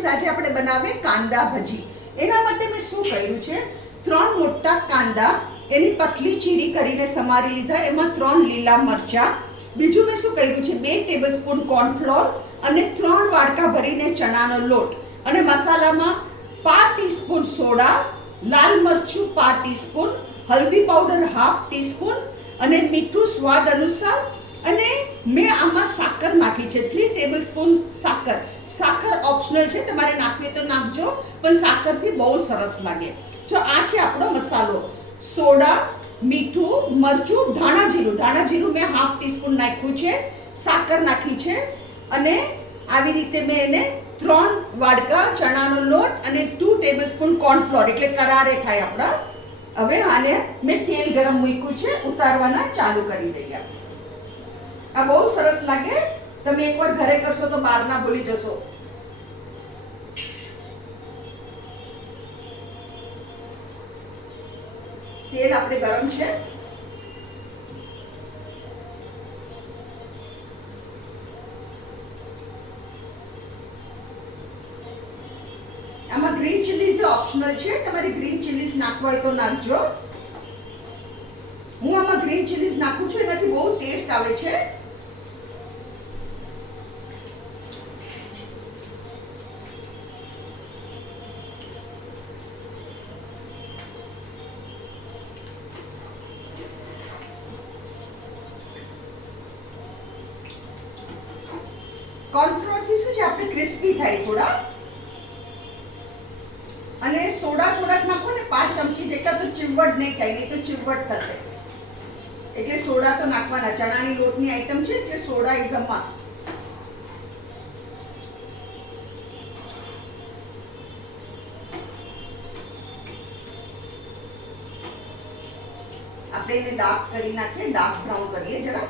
Friends, આજે આપણે બનાવીએ કાંદા ભજી. એના માટે મેં શું કર્યું છે, 3 મોટા કાંદા એની પતલી ચીરી કરીને સમારી લીધા, એમાં 3 લીલા મરચાં. બીજું મેં શું કર્યું છે, 2 ટેબલસ્પૂન કોર્નફ્લોર અને 3 વાડકા ભરીને ચણાનો લોટ. અને મસાલામાં 1/2 ટીસ્પૂન સોડા, લાલ મરચું 1/2 ટીસ્પૂન, હલ્દી પાવડર 1/2 ટીસ્પૂન અને મીઠું સ્વાદ અનુસાર. અને મેં આમાં સાકર નાખી છે, 3 ટેબલસ્પૂન સાકર. સાકર ઓપ્શનલ છે, તમારે નાખવી તો નાખજો, પણ સાકરથી બહુ સરસ લાગે. જો આ છે આપણો મસાલો: સોડા, મીઠું, મરચું, ધાણા જીરું મેં 1/2 ટીસ્પૂન નાખ્યું છે, સાકર નાખી છે. અને આવી રીતે મેં એને 3 વાડકા ચણાનો લોટ અને 2 ટેબલસ્પૂન કોર્નફ્લોર, એટલે કરારે થાય આપણા. હવે આને મેં તેલ ગરમ મૂક્યું છે, ઉતારવાના ચાલુ કરી દઈએ. આ બહુ સરસ લાગે, તમે એકવાર ઘરે કરશો તો બહાર ના ભૂલી જશો. તેલ આપણે ગરમ છે. આમાં ગ્રીન ચીલીઝ ઓપ્શનલ છે, તમારે ગ્રીન ચીલીઝ નાખવા હોય તો નાખજો. હું આમાં ગ્રીન ચીલીઝ નાખું છું, એનાથી બહુ ટેસ્ટ આવે છે. કોર્નફ્લોરથી શું છે, આપણે ક્રિસ્પી થાય થોડા. અને સોડા થોડાક નાખો ને, 5 ચમચી જેટલા, તો ચીવડ નહીં થાય, નહીં તો ચીવડ થશે. એટલે સોડા તો નાખવાના. ચણાની લોટની આઈટમ છે એટલે સોડા ઇઝ અ મસ્ટ. આપણે એને ડાર્ક કરી નાખીએ, ડાર્ક બ્રાઉન કરીએ જરા.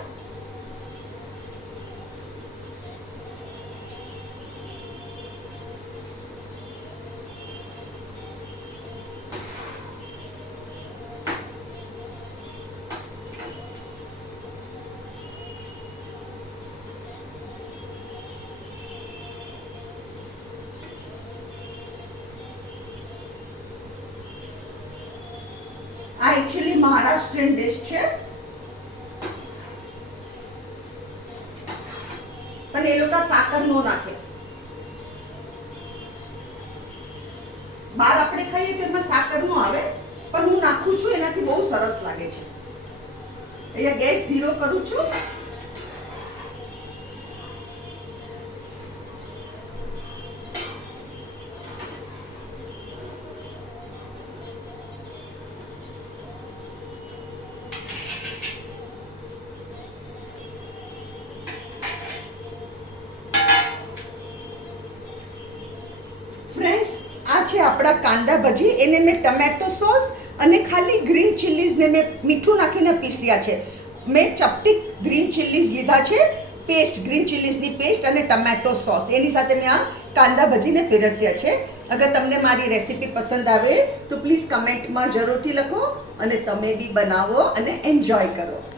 આ એકચ્યુઅલી મહારાષ્ટ્રીયન ડિશ છે, પણ એ લોકો સાકર નો નાખે. બહાર આપણે ખાઈએ તો એમાં સાકર નો આવે, પણ હું નાખું છું, એનાથી બહુ સરસ લાગે છે. અહીંયા ગેસ ધીરો કરું છું. ફ્રેન્ડ્સ, આ છે આપણા કાંદા ભજી. એને મેં ટમેટો સોસ અને ખાલી ગ્રીન ચીલીઝને મેં મીઠું નાખીને પીસ્યા છે. મેં ચપટી ગ્રીન ચીલીઝ લીધા છે, પેસ્ટ, ગ્રીન ચીલીઝની પેસ્ટ અને ટમેટો સોસ. એની સાથે મેં આ કાંદા ભજીને પીરસ્યા છે. અગર તમને મારી રેસીપી પસંદ આવે તો પ્લીઝ કમેન્ટમાં જરૂરથી લખો અને તમે બી બનાવો અને એન્જોય કરો.